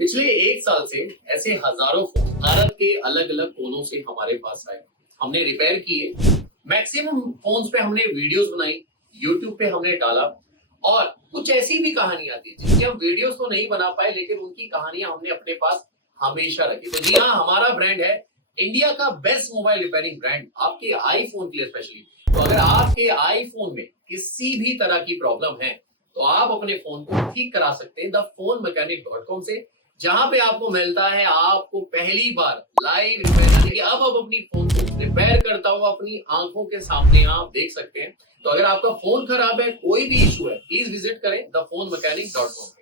पिछले एक साल से ऐसे हजारों फोन भारत के अलग अलग कोनों से हमारे पास आए। हमने रिपेयर किए, मैक्सिमम फोन्स पे हमने वीडियोस बनाई, यूट्यूब पे हमने डाला और कुछ ऐसी भी कहानियां थी जिसकी हम वीडियोस तो नहीं बना पाए, लेकिन उनकी कहानियां हमने अपने पास हमेशा रखी। तो जी हाँ, हमारा ब्रांड है इंडिया का बेस्ट मोबाइल रिपेयरिंग ब्रांड, आपके आईफोन के लिए स्पेशली। तो अगर आपके आईफोन में किसी भी तरह की प्रॉब्लम है तो आप अपने फोन को ठीक करा सकते हैं thePhoneMechanic.com से, जहां पे आपको मिलता है आपको पहली बार लाइव रिपेयर। देखिए अब अपनी फोन को रिपेयर करता हुआ अपनी आंखों के सामने आप देख सकते हैं। तो अगर आपका फोन खराब है, कोई भी इशू है, प्लीज विजिट करें thePhoneMechanic.com पे।